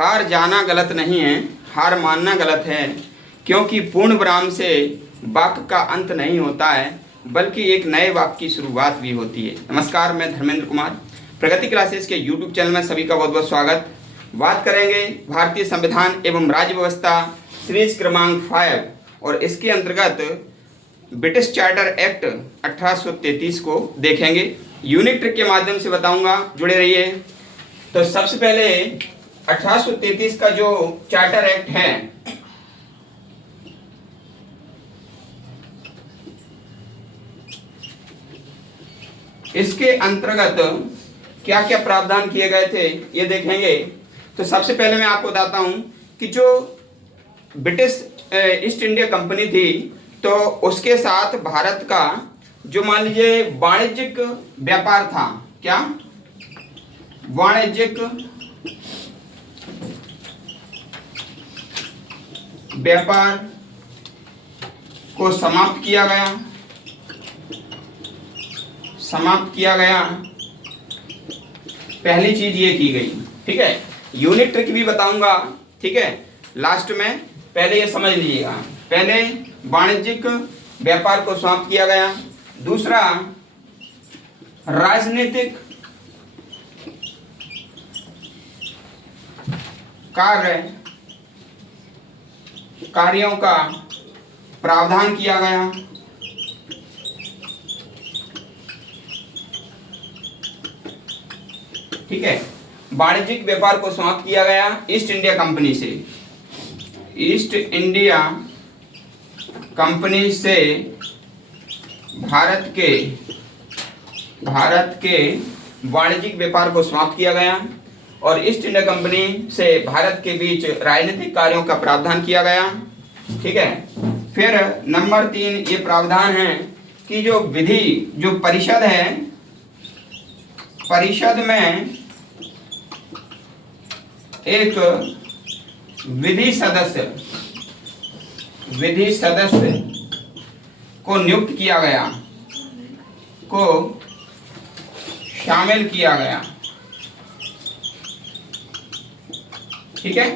हार जाना गलत नहीं है, हार मानना गलत है, क्योंकि पूर्ण विराम से वाक्य का अंत नहीं होता है बल्कि एक नए वाक्य की शुरुआत भी होती है। नमस्कार, मैं धर्मेंद्र कुमार, प्रगति क्लासेस के यूट्यूब चैनल में सभी का बहुत बहुत स्वागत। बात करेंगे भारतीय संविधान एवं राज्य व्यवस्था सीरीज क्रमांक 5 और इसके अंतर्गत ब्रिटिश चार्टर एक्ट 1833 को देखेंगे। यूनिक ट्रिक के माध्यम से बताऊंगा, जुड़े रहिए। तो सबसे पहले 1833 का जो चार्टर एक्ट है, इसके अंतर्गत क्या क्या प्रावधान किए गए थे ये देखेंगे। तो सबसे पहले मैं आपको बताता हूं कि जो ब्रिटिश ईस्ट इंडिया कंपनी थी, तो उसके साथ भारत का जो मान लीजिए वाणिज्यिक व्यापार था, क्या वाणिज्यिक व्यापार को समाप्त किया गया। पहली चीज ये की गई, ठीक है। यूनिक ट्रिक भी बताऊंगा, ठीक है, लास्ट में। पहले ये समझ लीजिएगा, पहले वाणिज्यिक व्यापार को समाप्त किया गया। दूसरा, राजनीतिक कार्यों का प्रावधान किया गया। ठीक है, वाणिज्यिक व्यापार को समाप्त किया गया ईस्ट इंडिया कंपनी से। ईस्ट इंडिया कंपनी से भारत के वाणिज्यिक व्यापार को समाप्त किया गया और ईस्ट इंडिया कंपनी से भारत के बीच राजनीतिक कार्यों का प्रावधान किया गया। ठीक है, फिर नंबर 3 ये प्रावधान है कि जो परिषद है, परिषद में एक विधि सदस्य को नियुक्त किया गया, को शामिल किया गया। ठीक है,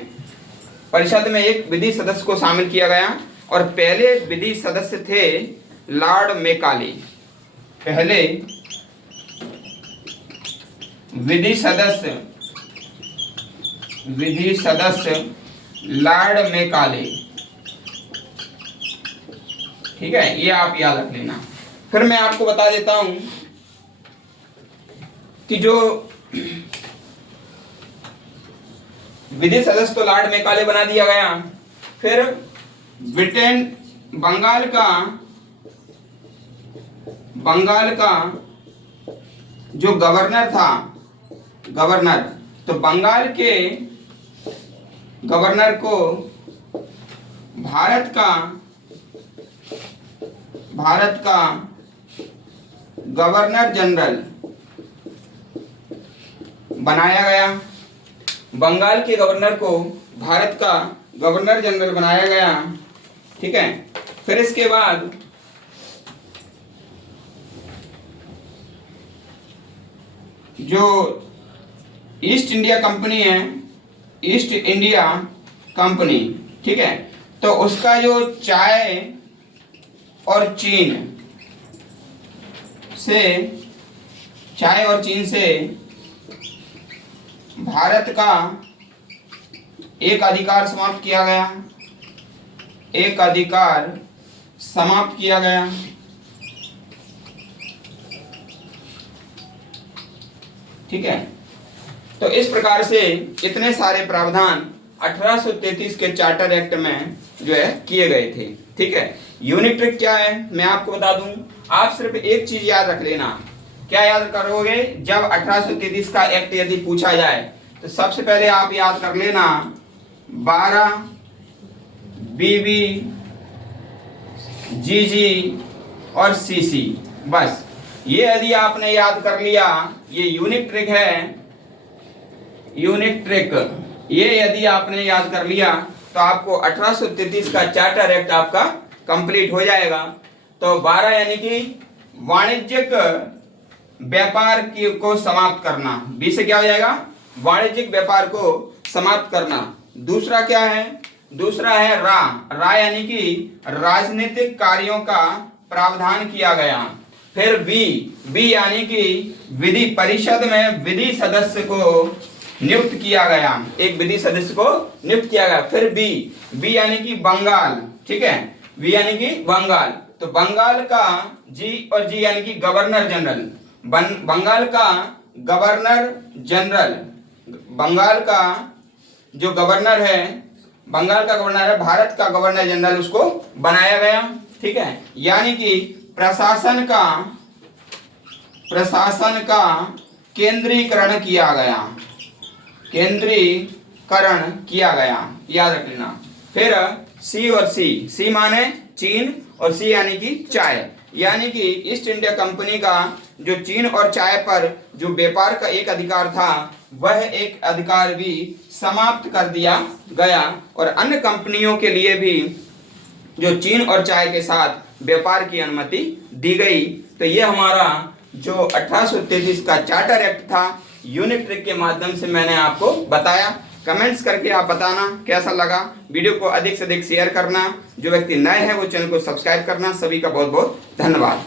परिषद में एक विधि सदस्य को शामिल किया गया और पहले विधि सदस्य थे लॉर्ड मैकाले। पहले विधि सदस्य लॉर्ड मैकाले। ठीक है, ये आप याद रख लेना। फिर मैं आपको बता देता हूं कि जो विधि सदस्य तो लॉर्ड मैकाले बना दिया गया, फिर ब्रिटेन बंगाल का जो गवर्नर था, तो बंगाल के गवर्नर को भारत का गवर्नर जनरल बनाया गया। बंगाल के गवर्नर को भारत का गवर्नर जनरल बनाया गया। ठीक है, फिर इसके बाद जो ईस्ट इंडिया कंपनी है, ईस्ट इंडिया कंपनी, ठीक है, तो उसका जो चाय और चीन से भारत का एक अधिकार समाप्त किया गया। ठीक है, तो इस प्रकार से इतने सारे प्रावधान 1833 के चार्टर एक्ट में जो है किए गए थे। ठीक है, यूनिक ट्रिक क्या है मैं आपको बता दूं। आप सिर्फ एक चीज याद रख लेना। क्या याद करोगे? जब 1833 का एक्ट यदि पूछा जाए तो सबसे पहले आप याद कर लेना 12 BB GG और CC। बस ये यदि आपने याद कर लिया, ये यूनिक ट्रिक है। यूनिक ट्रिक ये यदि आपने याद कर लिया तो आपको 1833 का चार्टर एक्ट आपका कंप्लीट हो जाएगा। तो 12 यानी कि वाणिज्यिक व्यापार को समाप्त करना। 20 से क्या हो जाएगा? वाणिज्यिक व्यापार को समाप्त करना। दूसरा क्या है? दूसरा है रा यानी कि राजनीतिक कार्यों का प्रावधान किया गया। फिर बी यानी कि विधि परिषद में विधि सदस्य को नियुक्त किया गया, एक विधि सदस्य को नियुक्त किया गया। फिर बी यानी कि बंगाल, ठीक है, बी यानी कि बंगाल। तो बंगाल का जी और जी यानी कि गवर्नर जनरल, बंगाल का गवर्नर जनरल, बंगाल का जो गवर्नर है, बंगाल का गवर्नर है, भारत का गवर्नर जनरल उसको बनाया गया, ठीक है। यानी कि प्रशासन का केंद्रीकरण किया गया, केंद्रीकरण किया गया, याद रख लेना। फिर सी और सी माने चीन और सी यानी कि चाय, यानी कि ईस्ट इंडिया कंपनी का जो चीन और चाय पर जो व्यापार का एक अधिकार था, वह एक अधिकार भी समाप्त कर दिया गया और अन्य कंपनियों के लिए भी जो चीन और चाय के साथ व्यापार की अनुमति दी गई। तो ये हमारा जो 1833 का चार्टर एक्ट था, यूनिक ट्रिक के माध्यम से मैंने आपको बताया। कमेंट्स करके आप बताना कैसा लगा। वीडियो को अधिक से अधिक शेयर करना, जो व्यक्ति नए हैं वो चैनल को सब्सक्राइब करना। सभी का बहुत बहुत धन्यवाद।